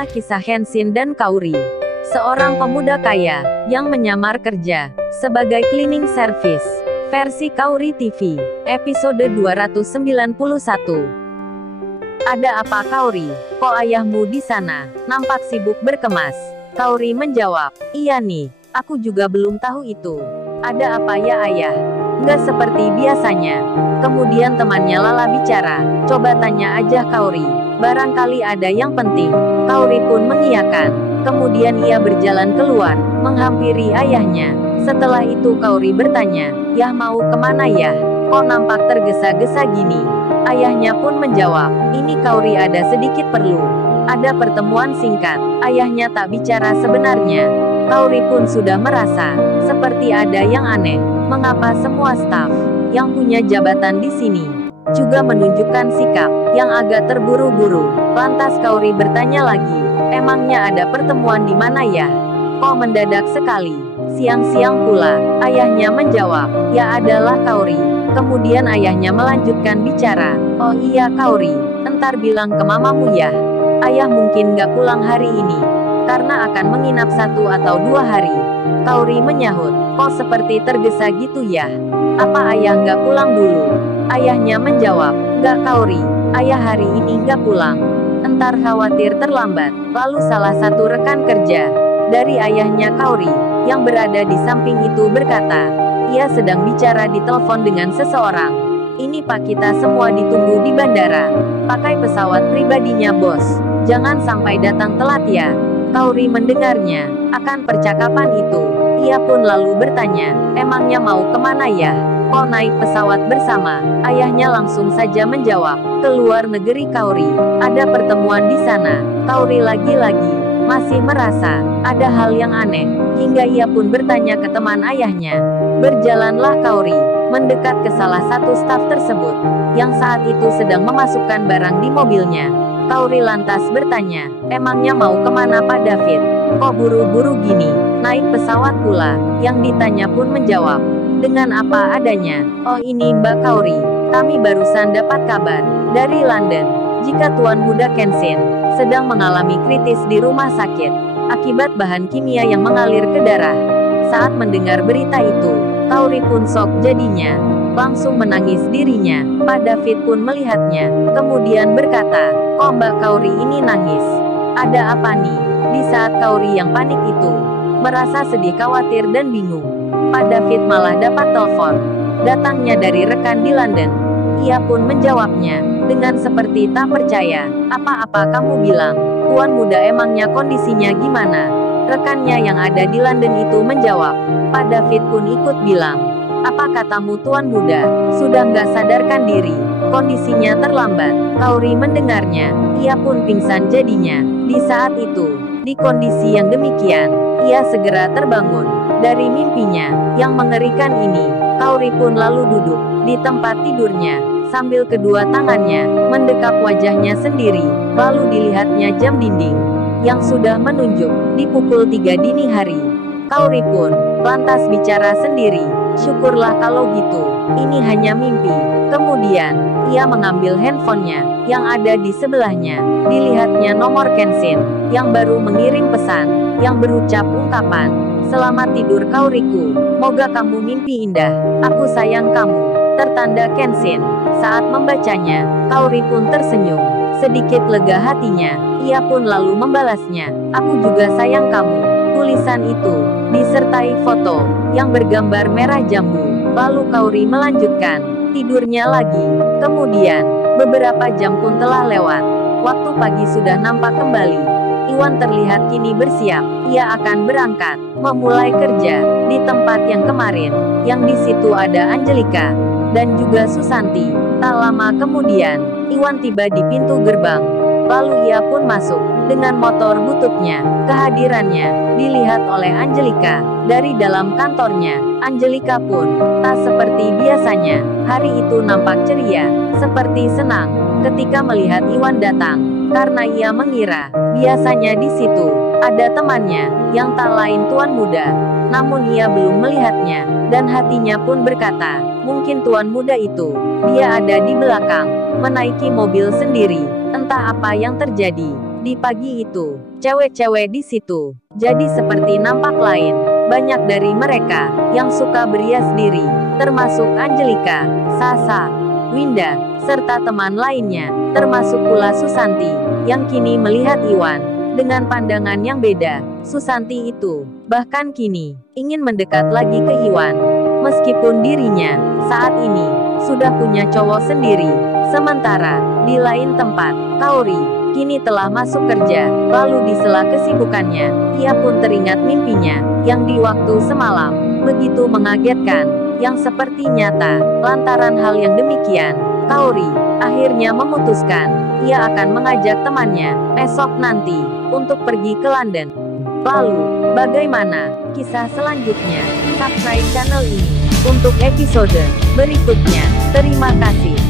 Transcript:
adalah kisah Henshin dan Kaori, seorang pemuda kaya yang menyamar kerja sebagai cleaning service. Versi Kaori TV, episode 291. Ada apa Kaori? Kok ayahmu di sana? Nampak sibuk berkemas. Kaori menjawab, iya nih, aku juga belum tahu itu. Ada apa ya ayah? Nggak seperti biasanya. Kemudian temannya Lala bicara, coba tanya aja Kaori. Barangkali ada yang penting. Kaori pun mengiyakan. Kemudian ia berjalan keluar, menghampiri ayahnya. Setelah itu Kaori bertanya, Yah mau kemana ya? Kok nampak tergesa-gesa gini? Ayahnya pun menjawab, ini Kaori ada sedikit perlu. Ada pertemuan singkat. Ayahnya tak bicara sebenarnya. Kaori pun sudah merasa seperti ada yang aneh. Mengapa semua staf yang punya jabatan di sini juga menunjukkan sikap yang agak terburu-buru? Lantas Kaori bertanya lagi, emangnya ada pertemuan di mana ya? Kok mendadak sekali? Siang-siang pula, ayahnya menjawab, ya adalah Kaori. Kemudian ayahnya melanjutkan bicara, oh iya Kaori, entar bilang ke mamamu ya. Ayah mungkin gak pulang hari ini, karena akan menginap 1 atau 2 hari. Kaori menyahut, kok seperti tergesa gitu ya? Apa ayah gak pulang dulu? Ayahnya menjawab, gak Kaori, ayah hari ini gak pulang. Entar khawatir terlambat. Lalu salah satu rekan kerja dari ayahnya Kaori, yang berada di samping itu berkata, ia sedang bicara di telepon dengan seseorang. Ini Pak, kita semua ditunggu di bandara. Pakai pesawat pribadinya bos. Jangan sampai datang telat ya. Kaori mendengarnya akan percakapan itu. Ia pun lalu bertanya, emangnya mau kemana ya? Kok naik pesawat bersama? Ayahnya langsung saja menjawab, ke luar negeri Kaori. Ada pertemuan di sana. Kaori lagi-lagi masih merasa ada hal yang aneh, hingga ia pun bertanya ke teman ayahnya. Berjalanlah Kaori mendekat ke salah satu staf tersebut, yang saat itu sedang memasukkan barang di mobilnya. Kaori lantas bertanya, emangnya mau kemana Pak David? Kok buru-buru gini? Naik pesawat pula? Yang ditanya pun menjawab, dengan apa adanya. Oh ini Mbak Kaori, kami barusan dapat kabar dari London, jika Tuan Muda Kenshin sedang mengalami kritis di rumah sakit, akibat bahan kimia yang mengalir ke darah. Saat mendengar berita itu, Kaori pun shock jadinya, langsung menangis dirinya. Pak David pun melihatnya, kemudian berkata, kok Mbak Kaori ini nangis? Ada apa nih? Di saat Kaori yang panik itu, merasa sedih, khawatir dan bingung, Pak David malah dapat telepon, datangnya dari rekan di London. Ia pun menjawabnya, dengan seperti tak percaya, apa-apa kamu bilang, Tuan Muda emangnya kondisinya gimana? Rekannya yang ada di London itu menjawab. Pak David pun ikut bilang, apa katamu Tuan Muda? Sudah nggak sadarkan diri, kondisinya terlambat. Kaori mendengarnya, ia pun pingsan jadinya. Di saat itu, di kondisi yang demikian, ia segera terbangun dari mimpinya yang mengerikan ini. Kaori pun lalu duduk di tempat tidurnya, sambil kedua tangannya mendekap wajahnya sendiri. Lalu dilihatnya jam dinding yang sudah menunjuk di pukul 3 dini hari. Kaori pun lantas bicara sendiri, syukurlah kalau gitu, ini hanya mimpi. Kemudian, ia mengambil handphonenya yang ada di sebelahnya. Dilihatnya nomor Kenshin yang baru mengirim pesan yang berucap ungkapan, selamat tidur Kaoriku, moga kamu mimpi indah, aku sayang kamu. Tertanda Kenshin. Saat membacanya, Kaori pun tersenyum. Sedikit lega hatinya, ia pun lalu membalasnya, aku juga sayang kamu. Tulisan itu disertai foto yang bergambar merah jambu. Lalu Kaori melanjutkan tidurnya lagi. Kemudian, beberapa jam pun telah lewat. Waktu pagi sudah nampak kembali. Iwan terlihat kini bersiap. Ia akan berangkat, memulai kerja di tempat yang kemarin. Yang di situ ada Angelika dan juga Susanti. Tak lama kemudian, Iwan tiba di pintu gerbang. Lalu ia pun masuk dengan motor bututnya. Kehadirannya dilihat oleh Angelika dari dalam kantornya. Angelika pun tak seperti biasanya. Hari itu nampak ceria, seperti senang ketika melihat Iwan datang, karena ia mengira biasanya di situ ada temannya yang tak lain Tuan Muda. Namun ia belum melihatnya, dan hatinya pun berkata, mungkin Tuan Muda itu, dia ada di belakang, menaiki mobil sendiri. Entah apa yang terjadi. Di pagi itu, cewek-cewek di situ jadi seperti nampak lain. Banyak dari mereka yang suka berias diri, termasuk Angelika, Sasa, Winda, serta teman lainnya, termasuk pula Susanti, yang kini melihat Iwan dengan pandangan yang beda. Susanti itu bahkan kini ingin mendekat lagi ke Iwan, meskipun dirinya saat ini sudah punya cowok sendiri. Sementara di lain tempat, Kaori kini telah masuk kerja. Lalu di sela kesibukannya, ia pun teringat mimpinya yang di waktu semalam begitu mengagetkan, yang seperti nyata. Lantaran hal yang demikian, Kaori akhirnya memutuskan ia akan mengajak temannya esok nanti untuk pergi ke London. Lalu, bagaimana kisah selanjutnya? Subscribe channel ini untuk episode berikutnya. Terima kasih.